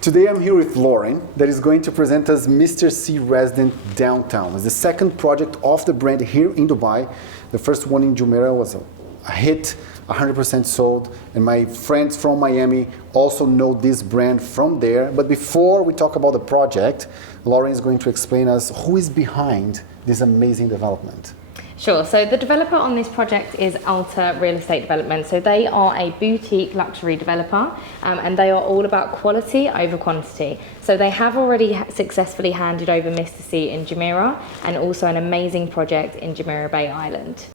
Today I'm here with Lauren that is going to present us Mr. C Resident Downtown. It's the second project of the brand here in Dubai. The first one in Jumeirah was a hit, 100% sold, and my friends from Miami also know this brand from there. But before we talk about the project, Lauren is going to explain us who is behind this amazing development. Sure, so the developer on this project is Alta Real Estate Development. So they are a boutique luxury developer and they are all about quality over quantity. So they have already successfully handed over Mr. C in Jumeirah and also an amazing project in Jumeirah Bay Island.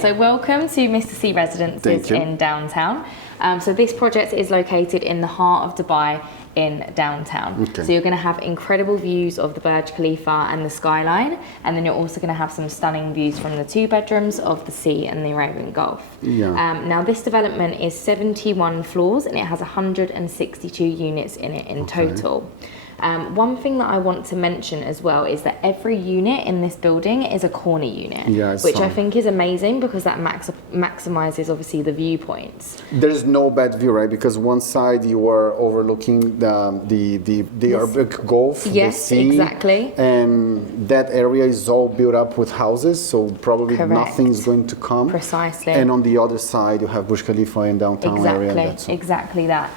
So welcome to Mr. C Residences in Downtown. So this project is located in the heart of Dubai in downtown. Okay. So you're going to have incredible views of the Burj Khalifa and the skyline, and then you're also going to have some stunning views from the 2 bedrooms of the sea and the Arabian Gulf. Yeah. Now this development is 71 floors and it has 162 units in it in total. One thing that I want to mention as well is that every unit in this building is a corner unit, which I think is amazing because that maximizes obviously the viewpoints. There's no bad view, right? Because one side you are overlooking the Arabic Gulf, the sea, exactly, and that area is all built up with houses, so probably nothing's going to come. Precisely. And on the other side you have Burj Khalifa in downtown area. Exactly that.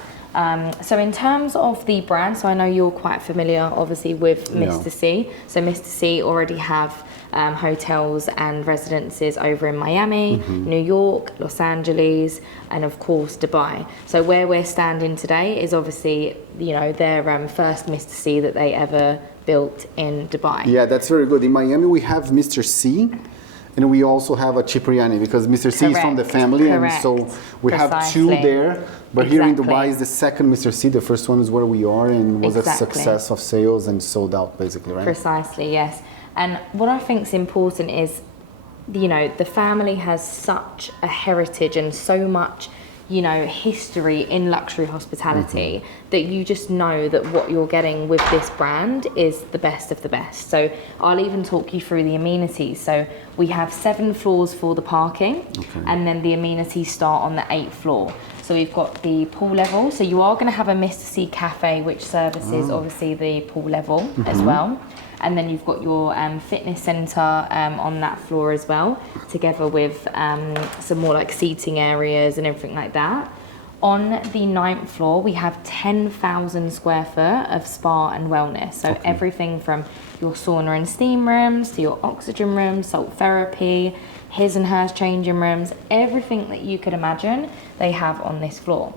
So in terms of the brand, so I know you're quite familiar obviously with Mr. C. So Mr. C already have hotels and residences over in Miami, New York, Los Angeles, and of course Dubai. So where we're standing today is obviously, you know, their first Mr. C that they ever built in Dubai. Yeah, that's very good. In Miami we have Mr. C. And we also have a Cipriani because Mr. C is from the family, and so we have 2 there. But here in Dubai is the second Mr. C. The first one is where we are and was a success of sales and sold out basically, right? Precisely, yes. And what I think is important is, you know, the family has such a heritage and so much, you know, history in luxury hospitality that you just know that what you're getting with this brand is the best of the best. So I'll even talk you through the amenities. So we have 7 floors for the parking, and then the amenities start on the 8th floor. So we've got the pool level. So you are going to have a Mr. C cafe, which services obviously the pool level as well. And then you've got your fitness center on that floor as well, together with some more like seating areas and everything like that. On the 9th floor, we have 10,000 square foot of spa and wellness. So everything from your sauna and steam rooms to your oxygen rooms, salt therapy, his and hers changing rooms, everything that you could imagine they have on this floor.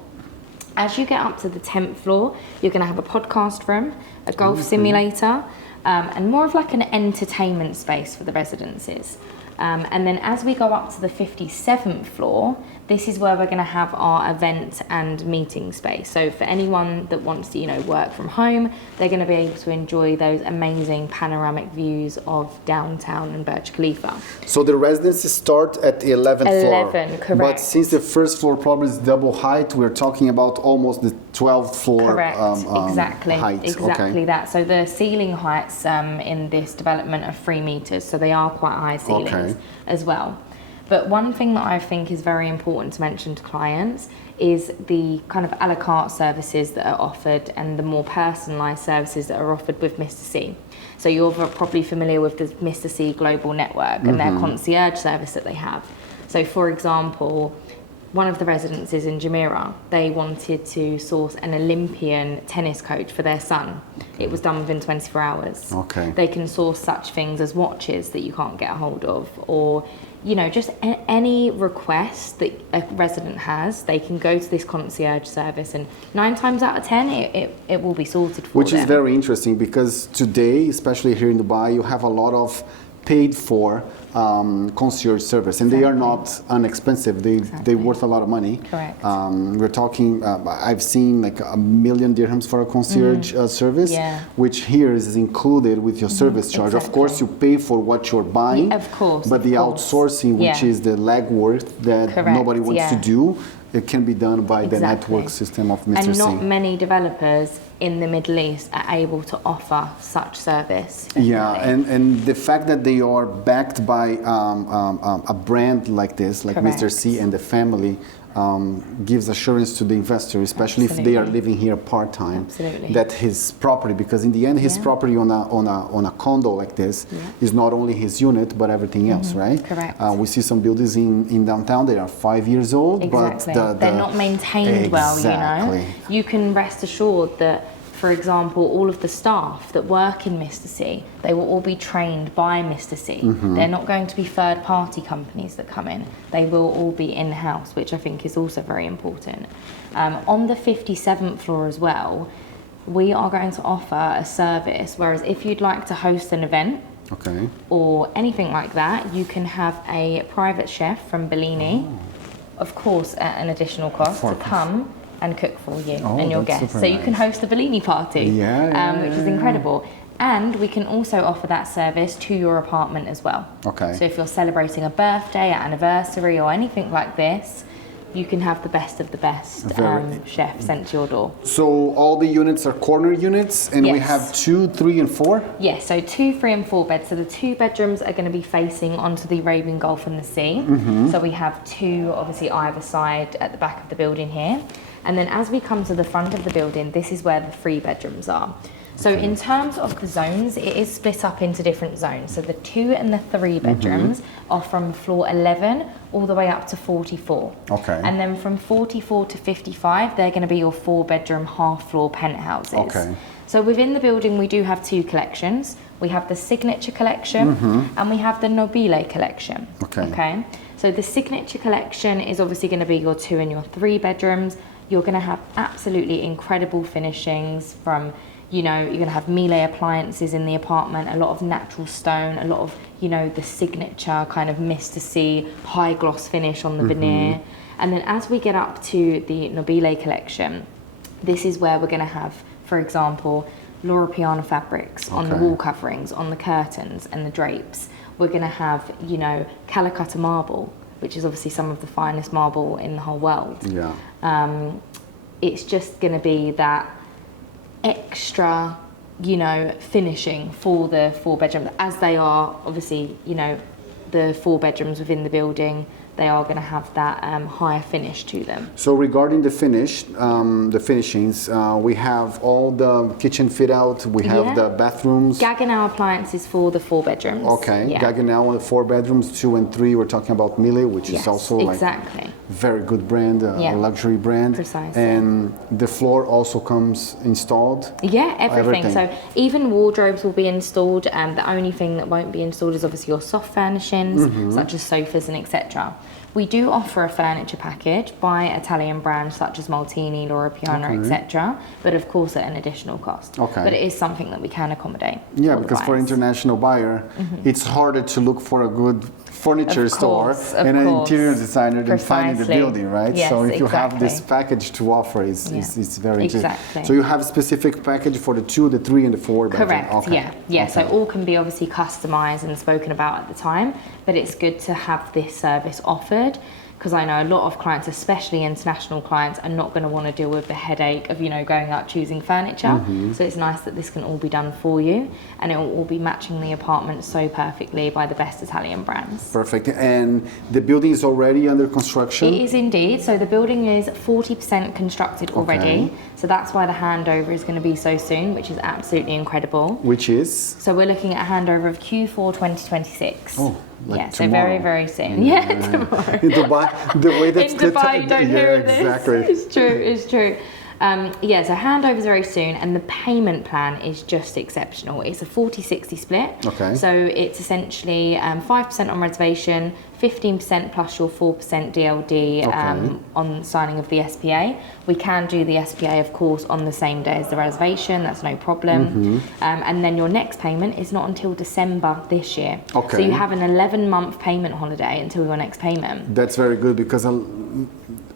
As you get up to the 10th floor, you're going to have a podcast room, a golf simulator, and more of like an entertainment space for the residences. And then as we go up to the 57th floor, this is where we're going to have our event and meeting space. So for anyone that wants to, you know, work from home, they're going to be able to enjoy those amazing panoramic views of downtown and Burj Khalifa. So the residences start at the 11th floor. 11, correct. But since the first floor probably is double height, we're talking about almost the 12th floor height. Exactly that. So the ceiling heights in this development are 3 meters, so they are quite high ceilings as well. But one thing that I think is very important to mention to clients is the kind of a la carte services that are offered and the more personalised services that are offered with Mr. C. So you're probably familiar with the Mr. C Global Network and their concierge service that they have. So for example, one of the residences in Jumeirah, they wanted to source an Olympian tennis coach for their son. It was done within 24 hours. Okay. They can source such things as watches that you can't get a hold of, or just any request that a resident has, they can go to this concierge service, and 9 times out of 10 it will be sorted for Which them. is very interesting, because today, especially here in Dubai, you have a lot of paid for concierge service, and they are not inexpensive. They worth a lot of money. Correct. We're talking. I've seen like 1 million dirhams for a concierge service, Yeah. which here is included with your service charge. Of course, you pay for what you're buying. Yeah, of course, But of the course. outsourcing, which Yeah. is the legwork that Correct, nobody wants to yeah. do, it can be done by the Exactly. network system of Mr. And C. not many developers in the Middle East are able to offer such service. Yeah, definitely. and the fact that they are backed by a brand like this, like Mr. Correct. C and the family, gives assurance to the investor, especially if they are Absolutely. living here part time, Absolutely. that his property, because in the end, his Yeah. property on a condo like this is not only his unit but everything else, right? Correct. We see some buildings in downtown that are 5 years old, Exactly. but They're not maintained well, Exactly. You can rest assured that, for example, all of the staff that work in Mr. C, they will all be trained by Mr. C. They're not going to be third-party companies that come in. They will all be in-house, which I think is also very important. On the 57th floor as well, we are going to offer a service, whereas if you'd like to host an event, Okay. or anything like that, you can have a private chef from Bellini, of course at an additional cost, to course. come and cook for you Oh, and your that's guests. super So you can nice. host a Bellini party, which is incredible. And we can also offer that service to your apartment as well. Okay. So if you're celebrating a birthday, an anniversary, or anything like this, you can have the best of the best Very- chef sent to your door. So all the units are corner units, and we Yes. have 2, 3, and 4? Yes, so 2, 3, and 4 beds. So the 2 bedrooms are going to be facing onto the Arabian Gulf and the sea. So we have 2, obviously, either side at the back of the building here. And then as we come to the front of the building, this is where the 3 bedrooms are. So in terms of the zones, it is split up into different zones. So the 2 and the 3 bedrooms are from floor 11 all the way up to 44. Okay. And then from 44 to 55, they're going to be your 4-bedroom half-floor penthouses. Okay. So within the building, we do have 2 collections. We have the Signature Collection and we have the Nobile Collection. Okay. So the Signature Collection is obviously going to be your 2 and your 3 bedrooms. You're going to have absolutely incredible finishings from, you're going to have Miele appliances in the apartment, a lot of natural stone, a lot of, the signature kind of Mr. C high gloss finish on the veneer. And then as we get up to the Nobile Collection, this is where we're going to have, for example, Loro Piana fabrics on the Okay. wall coverings, on the curtains and the drapes. We're going to have, Calcutta marble, which is obviously some of the finest marble in the whole world. Yeah. It's just going to be that extra, finishing for the 4 bedroom, as they are obviously, the 4 bedrooms within the building, they are going to have that higher finish to them. So regarding the finish, the finishings, we have all the kitchen fit out, we have Yeah. the bathrooms. Gaggenau appliances for the 4 bedrooms. Okay, Yeah. Gaggenau on the 4 bedrooms, 2 and 3, we're talking about Miele, which Yes, is also like exactly. very good brand, Yeah. a luxury brand. Precisely. And the floor also comes installed. Yeah, everything. Everything. So even wardrobes will be installed, and the only thing that won't be installed is obviously your soft furnishings, such as sofas and etc. We do offer a furniture package by Italian brands such as Maltini, Loro Piana, etc. But of course at an additional cost. Okay. But it is something that we can accommodate. Yeah, the because for buyers. international buyer, it's harder to look for a good furniture Of store course, of and an course. interior designer than finding the Precisely. building, right? Yes, so if you have exactly. this package to offer, it's very interesting. Exactly. So you have a specific package for the 2, the 3, and the 4 bedroom. Correct, Okay. yeah. So Okay. all can be obviously customised and spoken about at the time, but it's good to have this service offered, because I know a lot of clients, especially international clients, are not going to want to deal with the headache of, going out choosing furniture. So it's nice that this can all be done for you, and it will all be matching the apartment so perfectly by the best Italian brands. Perfect. And the building is already under construction? It is indeed. So the building is 40% constructed already. Okay. So that's why the handover is going to be so soon, which is absolutely incredible. Which is? So we're looking at a handover of Q4 2026. Oh, like Yeah, so tomorrow. very, very soon. Yeah, tomorrow. In Dubai, the way that's In Dubai, you don't hear of exactly. this. It's true, it's true. Yeah, so handover's very soon, and the payment plan is just exceptional. It's a 40-60 split. Okay. So it's essentially 5% on reservation, 15% plus your 4% DLD on signing of the SPA. We can do the SPA, of course, on the same day as the reservation. That's no problem. And then your next payment is not until December this year. Okay. So you have an 11-month payment holiday until your next payment. That's very good because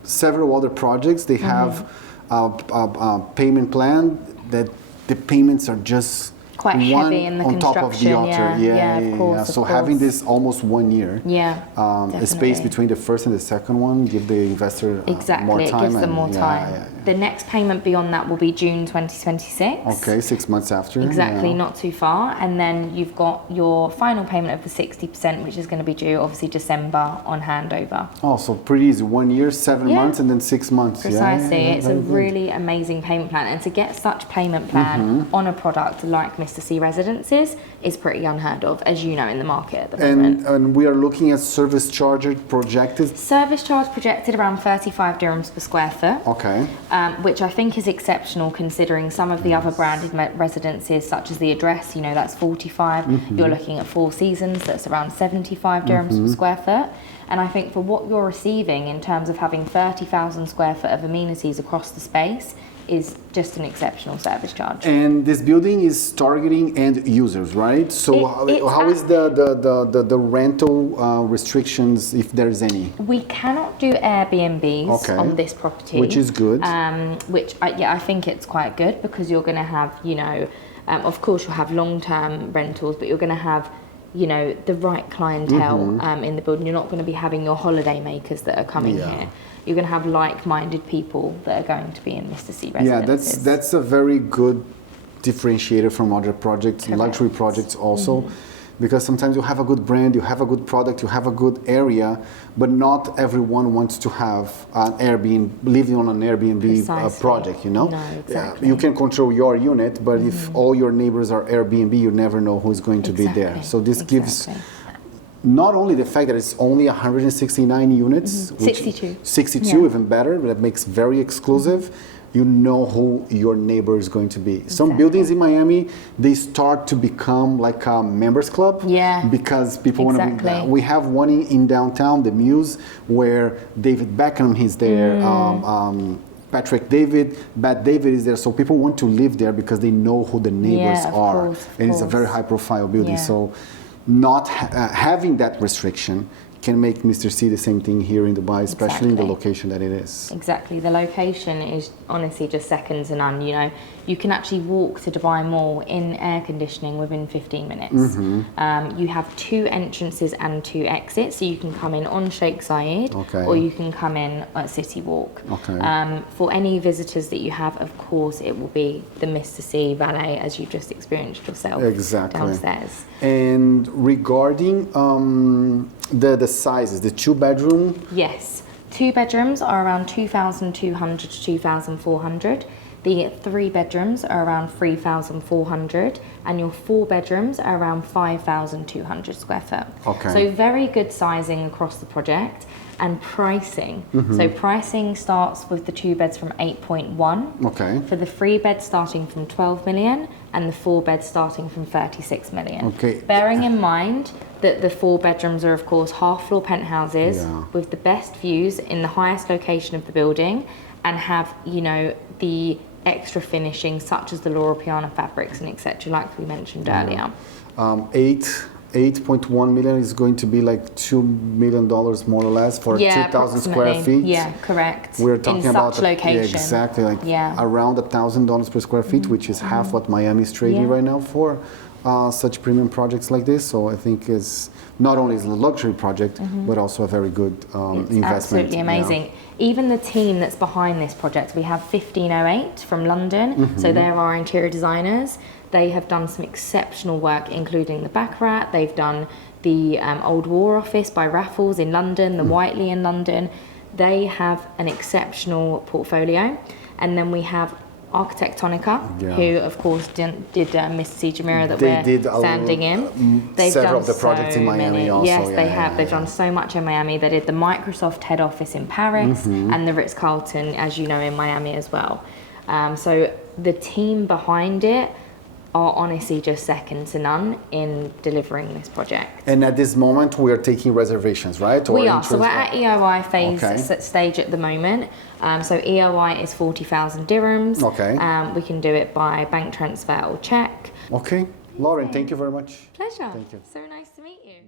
several other projects, they have a payment plan that the payments are just Quite one heavy in the on top of the construction, other. yeah, of course, So of having course. this almost 1 year, a space definitely. between the first and the second one, give the investor Exactly, more it time. gives them and- more time. The next payment beyond that will be June 2026. Okay, 6 months after. Exactly, yeah. not too far. And then you've got your final payment of the 60%, which is going to be due obviously December on handover. Oh, so pretty easy. 1 year, 7 Yeah. months, and then 6 months. Yeah, Precisely, yeah, it's a very good. really amazing payment plan. And to get such payment plan on a product like Mr. C Residences is pretty unheard of, as you know, in the market at the moment. And we are looking at service charge projected. Service charge projected around 35 dirhams per square foot. Okay. Which I think is exceptional considering some of the other branded residences, such as the Address, you know, that's 45. You're looking at Four Seasons, that's around 75 dirhams per square foot. And I think for what you're receiving in terms of having 30,000 square foot of amenities across the space is just an exceptional service charge. And this building is targeting end users, right? So how is the rental restrictions, if there's any? We cannot do Airbnbs Okay. on this property. Which is good. Which I think it's quite good because you're going to have, you know, of course you'll have long-term rentals, but you're going to have, you know, the right clientele in the building. You're not going to be having your holiday makers that are coming Yeah. here. You're going to have like-minded people that are going to be in Mr. C Residences. Yeah, that's a very good differentiator from other projects, luxury projects also. Because sometimes you have a good brand, you have a good product, you have a good area, but not everyone wants to have an Airbnb, living on an Airbnb Precisely. project, you know? No, exactly. You can control your unit, but if all your neighbors are Airbnb, you never know who's going to be there. Exactly. So this gives Exactly. not only the fact that it's only 169 units, which 62. 62 Yeah. even better, that makes very exclusive. You know who your neighbor is going to be. Some Exactly. buildings in Miami, they start to become like a members club. Yeah. Because people want to be. Exactly. We have one in downtown, the Muse, where David Beckham is there. Patrick David, Bat David is there. So people want to live there because they know who the neighbors Yeah, of are. course, of and it's a course. very high profile building. Yeah. So not having that restriction can make Mr. C the same thing here in Dubai, especially in the Exactly. location that it is. Exactly. The location is honestly just second to none. You know, you can actually walk to Dubai Mall in air conditioning within 15 minutes. You have 2 entrances and 2 exits, so you can come in on Sheikh Zayed Okay. or you can come in at City Walk. Okay. For any visitors that you have, of course, it will be the Mr. C valet, as you've just experienced yourself Exactly. downstairs. And regarding the sizes, the 2-bedroom, Yes, 2 bedrooms are around 2,200 to 2,400. The 3 bedrooms are around 3,400, and your 4 bedrooms are around 5,200 square foot. Okay. So very good sizing across the project. And pricing. So pricing starts with the 2 beds from 8.1. okay. For the 3 beds starting from 12 million and the 4 beds starting from 36 million. Okay. Bearing in mind that the 4 bedrooms are of course half floor penthouses Yeah. with the best views in the highest location of the building and have, you know, the extra finishing such as the Laura Piana fabrics and etc. like we mentioned earlier. 8.1 million is going to be like $2 million more or less for 2,000 square approximately. feet. Yeah, correct. We're talking in about such location. Yeah, exactly, like Yeah. around $1,000 per square feet, which is half what Miami is trading Yeah. right now for such premium projects like this. So I think it's not only is a luxury project, but also a very good It's investment. absolutely amazing. Even the team that's behind this project, we have 1508 from London, so they're our interior designers. They have done some exceptional work, including the Baccarat. They've done the Old War Office by Raffles in London, the Whiteley in London. They have an exceptional portfolio. And then we have Architectonica, Yeah. who of course did Mr. C. Jumeirah that They we're did standing in. They've several done of the projects so in Miami many. also. Yes, Yeah, they yeah, have. yeah, They've yeah. done so much in Miami. They did the Microsoft head office in Paris and the Ritz-Carlton, as you know, in Miami as well. So the team behind it are honestly just second to none in delivering this project. And at this moment, we are taking reservations, right? We Or are. So we're at EOI phase Okay. stage at the moment. So EOI is 40,000 dirhams. Okay. We can do it by bank transfer or check. Okay. Lauren, thank you very much. Pleasure. Thank you. So nice to meet you.